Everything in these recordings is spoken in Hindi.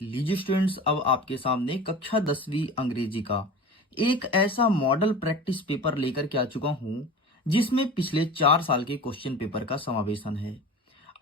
लीजिए स्टूडेंट्स, अब आपके सामने कक्षा 10वीं अंग्रेजी का एक ऐसा मॉडल प्रैक्टिस पेपर लेकर के आ चुका हूं जिसमें पिछले 4 साल के क्वेश्चन पेपर का समावेशन है।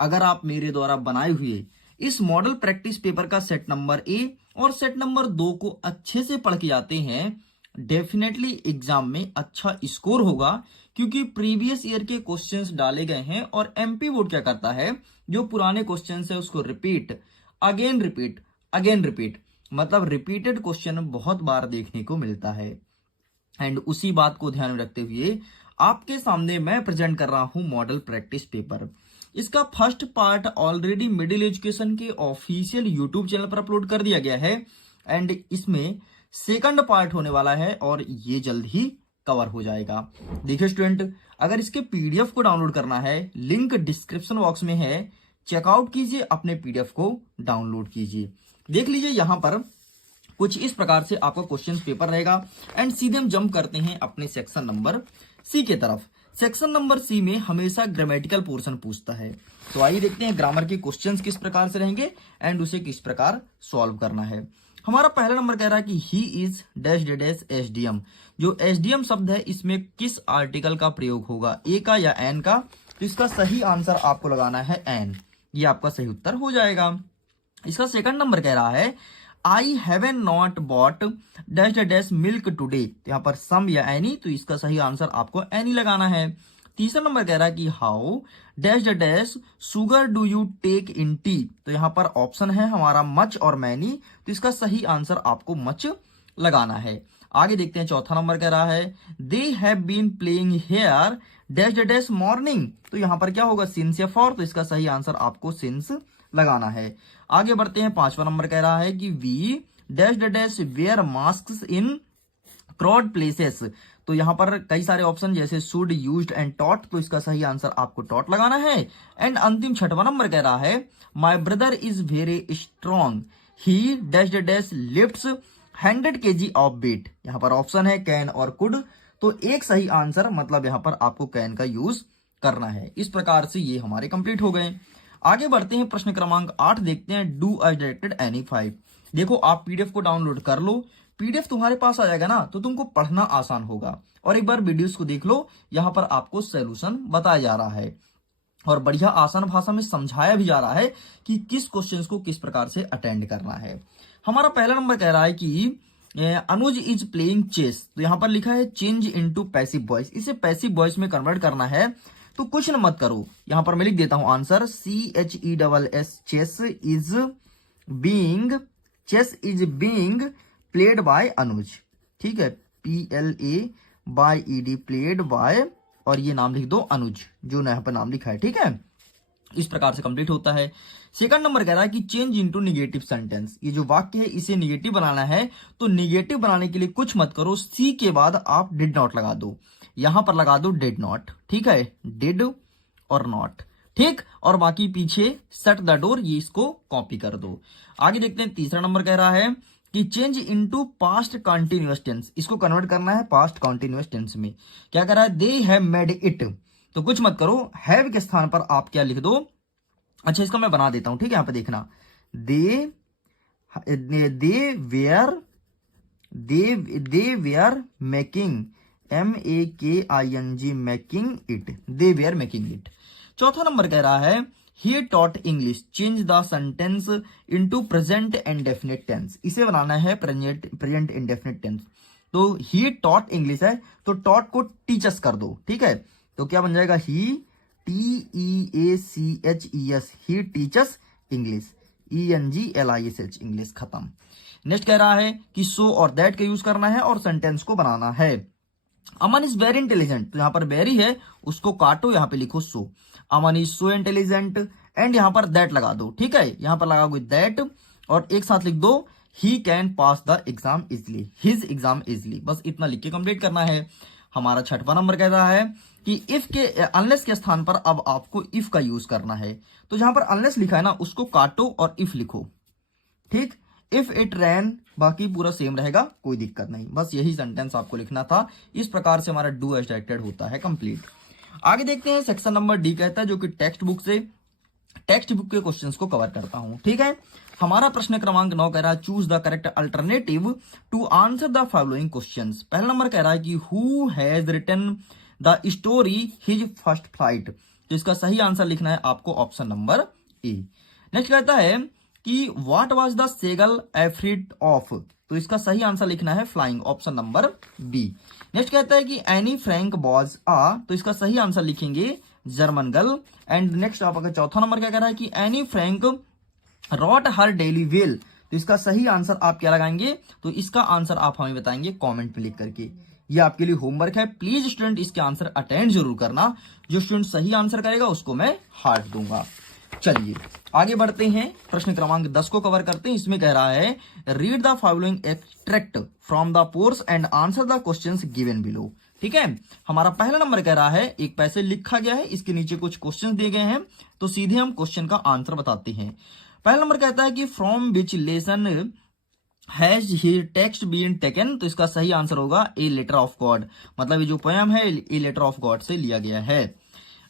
अगर आप मेरे द्वारा बनाए हुए इस मॉडल प्रैक्टिस पेपर का सेट नंबर ए और सेट नंबर 2 को अच्छे से पढ़ के आते हैं, डेफिनेटली एग्जाम में अच्छा स्कोर होगा, क्योंकि प्रीवियस ईयर के क्वेश्चंस डाले गए हैं और एमपी बोर्ड क्या करता है, जो पुराने क्वेश्चंस है उसको रिपीट अगेन रिपीट मतलब रिपीटेड क्वेश्चन बहुत बार देखने को मिलता है। एंड उसी बात को ध्यान में रखते हुए आपके सामने मैं प्रेजेंट कर रहा हूं मॉडल प्रैक्टिस पेपर। इसका first part already middle education के ऑफिशियल यूट्यूब चैनल पर अपलोड कर दिया गया है एंड इसमें सेकंड पार्ट होने वाला है और ये जल्द ही कवर हो जाएगा। देखिए स्टूडेंट, अगर इसके पीडीएफ को डाउनलोड करना है, लिंक डिस्क्रिप्शन बॉक्स में है, चेकआउट कीजिए, अपने पीडीएफ को डाउनलोड कीजिए। देख लीजिए यहां पर कुछ इस प्रकार से आपका क्वेश्चन पेपर रहेगा एंड सीधे हम जंप करते हैं अपने सेक्शन नंबर सी के तरफ। सेक्शन नंबर सी में हमेशा ग्रामेटिकल पोर्शन पूछता है, तो आइए देखते हैं ग्रामर के क्वेश्चंस किस प्रकार से रहेंगे एंड उसे किस प्रकार सॉल्व करना है। हमारा पहला नंबर कह रहा है कि he is dash dash SDM. जो एसडीएम शब्द है इसमें किस आर्टिकल का प्रयोग होगा, ए का या एन का? तो इसका सही आंसर आपको लगाना है एन, ये आपका सही उत्तर हो जाएगा। इसका सेकंड नंबर कह रहा है I haven't not bought dash dash milk today, यहाँ पर सम या एनी, तो इसका सही आंसर आपको एनी लगाना है। तीसरा नंबर कह रहा है कि how dash dash sugar do you take in tea, तो यहाँ पर ऑप्शन है हमारा मच और मैनी, तो इसका सही आंसर आपको मच लगाना है। आगे देखते हैं, चौथा नंबर कह रहा है they have been playing here dash dash morning, तो यहाँ पर क्या होगा, सिंस या फॉर, तो इसका सही आंसर आपको सिंस लगाना है। आगे बढ़ते हैं, पांचवा नंबर कह रहा है कि we dash dash wear mask in crowd places, तो यहां पर कई सारे ऑप्शन जैसे शुड, यूज्ड एंड टॉट, तो इसका सही आंसर आपको टॉट लगाना है। एंड अंतिम छठवां नंबर कह रहा है my brother is very strong he dash dash lifts 100 kg of weight, यहां पर ऑप्शन है कैन और कुड, तो एक सही आंसर मतलब यहां पर आपको कैन का यूज करना है। इस प्रकार से ये हमारे कंप्लीट हो गए। आगे बढ़ते हैं, प्रश्न क्रमांक 8 देखते हैं, डू एज डायरेक्टेड एनी 5। देखो आप पीडीएफ को डाउनलोड कर लो, पीडीएफ तुम्हारे पास आ जाएगा ना, तो तुमको पढ़ना आसान होगा। और एक बार वीडियोस को देख लो, यहां पर आपको सॉल्यूशन बताया जा रहा है और बढ़िया आसान भाषा में समझाया भी जा रहा है कि किस क्वेश्चन को किस प्रकार से अटेंड करना है। हमारा पहला नंबर कह रहा है कि अनुज इज प्लेइंग चेस, तो यहां पर लिखा है चेंज इनटू पैसिव वॉइस, इसे पैसिव वॉइस में कन्वर्ट करना है, तो कुछ न मत करो, यहां पर मैं लिख देता हूं answer CHESS chess is being played by Anuj, ठीक है, PLAYED प्लेड बाय, और ये नाम लिख दो अनुज, जो यहाँ पर नाम लिखा है, ठीक है। इस प्रकार से कंप्लीट होता है। सेकंड नंबर कह रहा है कि चेंज इनटू निगेटिव सेंटेंस, ये जो वाक्य है इसे निगेटिव बनाना है, तो निगेटिव बनाने के लिए कुछ मत करो, सी के बाद आप डिड नॉट लगा दो, यहां पर लगा दो डिड नॉट, ठीक है, डिड और नॉट, ठीक, और बाकी पीछे शट द डोर, ये इसको कॉपी कर दो। आगे देखते हैं, तीसरा नंबर कह रहा है कि change into past continuous tense, इसको कन्वर्ट करना है पास्ट कंटिन्यूअस टेंस में। क्या कर रहा है, दे हैव मेड इट, तो कुछ मत करो, हैव के स्थान पर आप क्या लिख दो, अच्छा इसका मैं बना देता हूं, ठीक है, यहां पे देखना, they were making MEKING making it, they were making it. चौथा नंबर कह रहा है he taught English, change the sentence into present indefinite tense, इसे बनाना है प्रेजेंट इंडेफिनिट टेंस, तो ही टॉट इंग्लिश है, तो टॉट को टीचर्स कर दो, ठीक है, तो क्या बन जाएगा, ही TEACHES, ही टीचर्स इंग्लिश, ENGLISH इंग्लिश, खत्म। नेक्स्ट कह रहा है कि सो और दैट का यूज करना है और सेंटेंस को बनाना है। अमन इज वेरी इंटेलिजेंट, तो यहां पर वेरी है, उसको काटो, यहां पे लिखो सो, अमन इज सो इंटेलिजेंट, एंड यहां पर दैट लगा दो, ठीक है, यहां पर लगा दैट और एक साथ लिख दो he can pass the exam easily, his exam easily, बस इतना लिख के कंप्लीट करना है। हमारा छठवां नंबर कह रहा है कि इफ के अनलेस के स्थान पर अब आपको इफ का यूज करना है, तो जहां पर अनलेस लिखा है ना उसको काटो और इफ लिखो, ठीक, इफ इट रैन, बाकी पूरा सेम रहेगा, कोई दिक्कत नहीं, बस यही सेंटेंस आपको लिखना था। इस प्रकार से हमारा डू एज डायरेक्टेड होता है कंप्लीट। आगे देखते हैं, सेक्शन नंबर डी कहता है, जो कि टेक्स्ट बुक के क्वेश्चंस को कवर करता हूं, ठीक है। हमारा प्रश्न क्रमांक 9 कह रहा है choose the correct alternative to answer the following questions. पहला नंबर कह रहा है कि who has written the story his first flight, तो इसका सही आंसर लिखना है आपको ऑप्शन नंबर ए। नेक्स्ट कहता है कि what was the seagull afraid of, तो इसका सही आंसर लिखना है flying, option number b. Next कहता है कि एनी फ्रैंक वॉज आ, तो इसका सही आंसर लिखेंगे जर्मन गर्ल। एंड नेक्स्ट आपका चौथा नंबर क्या कह रहा है कि एनी फ्रैंक रॉट हर डेली वेल, तो इसका सही आंसर आप क्या लगाएंगे, तो इसका आंसर आप हमें बताएंगे कमेंट में लिख करके। ये आपके लिए होमवर्क है, प्लीज स्टूडेंट इसके आंसर अटेंड जरूर करना। जो स्टूडेंट सही आंसर करेगा उसको मैं हार्ट दूंगा। चलिए आगे बढ़ते हैं, प्रश्न क्रमांक 10 को कवर करते हैं। इसमें कह रहा है read the following extract from the pores and answer the questions given below. ठीक है, हमारा पहला नंबर कह रहा है एक पैसे लिखा गया है, इसके नीचे कुछ क्वेश्चन दिए गए हैं, तो सीधे हम क्वेश्चन का आंसर बताते हैं। पहला नंबर कहता है कि from which lesson has he text been taken, तो इसका सही आंसर होगा ए लेटर ऑफ गॉड, मतलब ये जो पोयम है ए लेटर ऑफ गॉड से लिया गया है।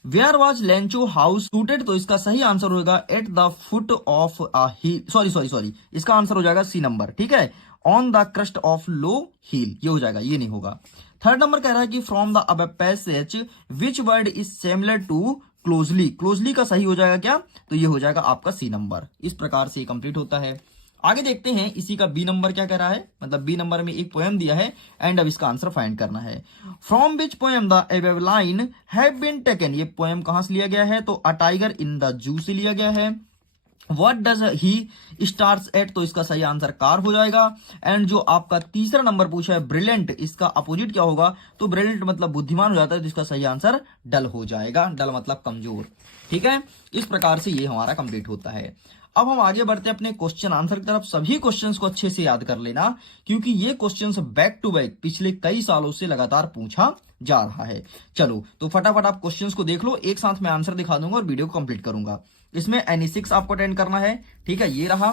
Where was Lencho house situated, तो इसका सही आंसर होगा at the foot of a hill, sorry इसका आंसर हो जाएगा सी नंबर। ठीक है, on the crest of low hill, ये हो जाएगा, ये नहीं होगा। थर्ड नंबर कह रहा है कि from the above passage which word is similar to closely, closely का सही हो जाएगा क्या, तो ये हो जाएगा आपका सी नंबर। इस प्रकार से कंप्लीट होता है। आगे देखते हैं इसी का बी नंबर क्या कह रहा है, मतलब बी नंबर में एक पोएम दिया है एंड अब इसका आंसर फाइंड करना है। From which poem the above line have been taken, ये पोएम कहां से लिया गया है, तो a tiger in the zoo से लिया गया है। What does he stars at, तो इसका सही आंसर कार हो जाएगा। एंड जो आपका तीसरा नंबर पूछा है ब्रिलियंट, इसका अपोजिट क्या होगा, तो ब्रिलियंट मतलब बुद्धिमान हो जाता है, तो इसका सही आंसर डल हो जाएगा, डल मतलब कमजोर। ठीक है, इस प्रकार से ये हमारा कंप्लीट होता है। अब हम आगे बढ़ते हैं अपने क्वेश्चन आंसर की तरफ। सभी क्वेश्चंस को अच्छे से याद कर लेना, क्योंकि ये क्वेश्चंस बैक टू बैक पिछले कई सालों से लगातार पूछा जा रहा है। चलो तो फटाफट आप क्वेश्चंस को देख लो, एक साथ मैं आंसर दिखा दूंगा और वीडियो को कंप्लीट करूंगा। इसमें एनी 6 आपको अटेंड करना है। ठीक है, ये रहा।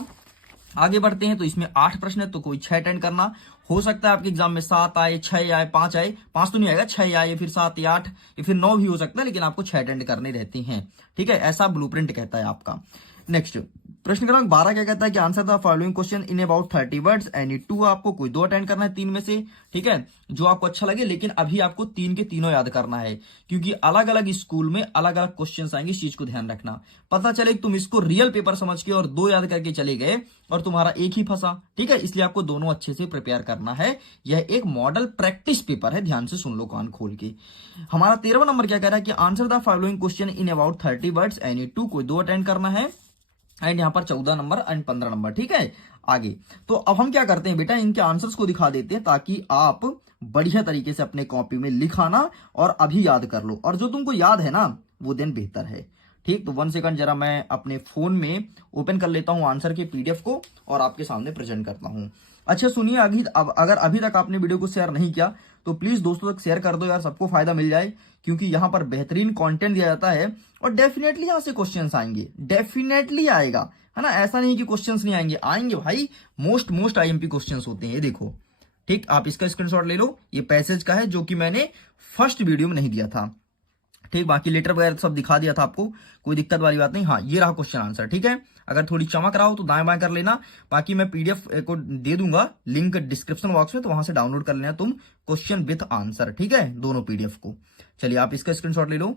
आगे बढ़ते हैं, तो इसमें 8 प्रश्न है, तो कोई 6 अटेंड करना। हो सकता है आपके एग्जाम में 7 आए, 6 आए, 5 आए, 5 तो नहीं आएगा, 6 आए, फिर 7 या 8 या फिर 9 भी हो सकता है, लेकिन आपको 6 अटेंड करने रहते हैं। ठीक है, ऐसा ब्लूप्रिंट कहता है आपका। नेक्स्ट प्रश्न क्रमांक 12 क्या कहता है कि answer the following question in about 30 words, any 2 आपको कोई 2 अटेंड करना है 3 में से। ठीक है, जो आपको अच्छा लगे, लेकिन अभी आपको 3 के तीनों याद करना है, क्योंकि अलग अलग स्कूल में अलग अलग क्वेश्चन आएंगे, इस चीज को ध्यान रखना। पता चले तुम इसको रियल पेपर समझ के और 2 याद करके चले गए और तुम्हारा एक ही फंसा। ठीक है, इसलिए आपको दोनों अच्छे से प्रिपेयर करना है। यह एक मॉडल प्रैक्टिस पेपर है, ध्यान से सुन लो कान खोल के। हमारा 13वां नंबर क्या कह रहा है कि answer the following question in about 30 words, any 2 कोई 2 अटेंड करना है। एंड यहाँ पर 14 नंबर एंड 15 नंबर। ठीक है, आगे तो अब हम क्या करते हैं बेटा, इनके आंसर्स को दिखा देते हैं ताकि आप बढ़िया तरीके से अपने कॉपी में लिखाना और अभी याद कर लो, और जो तुमको याद है ना वो दिन बेहतर है। ठीक, तो 1 सेकंड जरा मैं अपने फोन में ओपन कर लेता हूं आंसर के पीडीएफ को और आपके सामने प्रेजेंट करता हूं। अच्छा सुनिए, अगर अभी तक आपने वीडियो को शेयर नहीं किया तो प्लीज दोस्तों तक शेयर कर दो यार, सबको फायदा मिल जाए, क्योंकि यहाँ पर बेहतरीन कंटेंट दिया जाता है और डेफिनेटली यहाँ से क्वेश्चंस आएंगे, डेफिनेटली आएगा, है ना। ऐसा नहीं कि क्वेश्चंस नहीं आएंगे, आएंगे भाई। मोस्ट आईएमपी क्वेश्चंस होते हैं, ये देखो। ठीक, आप इसका स्क्रीनशॉट ले लो, ये पैसेज का है जो कि मैंने फर्स्ट वीडियो में नहीं दिया था। ठीक, बाकी लेटर वगैरह सब दिखा दिया था आपको, कोई दिक्कत वाली बात नहीं। हाँ, ये रहा क्वेश्चन आंसर। ठीक है, अगर थोड़ी चमक रहा हो तो दाएं बाएं कर लेना, बाकी मैं पीडीएफ को दे दूंगा लिंक डिस्क्रिप्शन बॉक्स में, तो वहां से डाउनलोड कर लेना तुम क्वेश्चन विथ आंसर। ठीक है, दोनों पीडीएफ को। चलिए आप इसका स्क्रीनशॉट ले लो,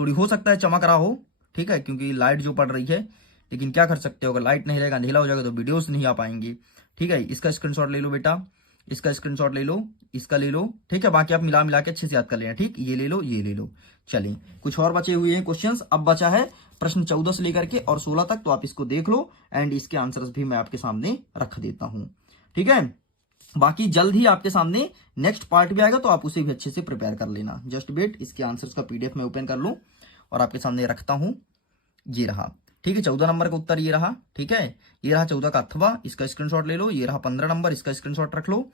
थोड़ी हो सकता है चमक रहा हो, ठीक है, क्योंकि लाइट जो पड़ रही है, लेकिन क्या कर सकते हो, अगर लाइट नहीं रहेगा, अंधेला हो जाएगा तो वीडियोस नहीं आ पाएंगे। ठीक है, इसका स्क्रीनशॉट ले लो बेटा, इसका स्क्रीनशॉट ले लो, इसका ले लो। ठीक है, बाकी आप मिला के अच्छे से याद कर लेना। ठीक, ये ले लो, ये ले लो। चलिए कुछ और बचे हुए हैं क्वेश्चंस, अब बचा है प्रश्न 14 से लेकर के और 16 तक, तो आप इसको देख लो एंड इसके आंसर्स भी मैं आपके सामने रख देता हूं। ठीक है, बाकी जल्द ही आपके सामने नेक्स्ट पार्ट भी आएगा, तो आप उसे भी अच्छे से प्रिपेयर कर लेना। जस्ट वेट, इसके आंसर्स का पीडीएफ में ओपन कर लूं और आपके सामने रखता हूं। ये रहा। ठीक है, 14 नंबर का उत्तर ये रहा। ठीक है, ये रहा 14 का अथवा, इसका स्क्रीनशॉट ले लो। ये रहा 15 नंबर, इसका स्क्रीनशॉट रख लो।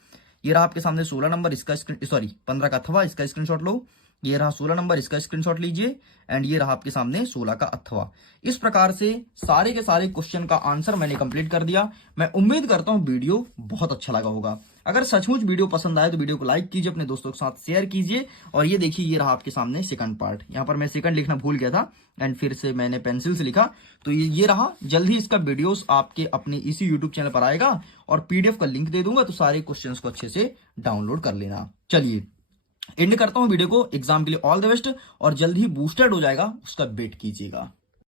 ये रहा आपके सामने 16 नंबर, इसका 15 का अथवा, इसका स्क्रीनशॉट लो। ये रहा 16 नंबर, इसका स्क्रीनशॉट लीजिए। एंड ये रहा आपके सामने 16 का अथवा। इस प्रकार से सारे के सारे क्वेश्चन का आंसर मैंने कंप्लीट कर दिया। मैं उम्मीद करता हूं वीडियो बहुत अच्छा लगा होगा। अगर सचमुच वीडियो पसंद आए तो वीडियो को लाइक कीजिए, अपने दोस्तों के साथ शेयर कीजिए। और ये देखिए, ये रहा आपके सामने सेकंड पार्ट। यहाँ पर मैं सेकंड लिखना भूल गया था एंड फिर से मैंने पेंसिल से लिखा, तो ये रहा। जल्द ही इसका वीडियोस आपके अपने इसी यूट्यूब चैनल पर आएगा और पीडीएफ का लिंक दे दूंगा, तो सारे क्वेश्चंस को अच्छे से डाउनलोड कर लेना। चलिए एंड करता हूं वीडियो को। एग्जाम के लिए ऑल द बेस्ट, और जल्द ही बूस्टेड हो जाएगा, उसका वेट कीजिएगा।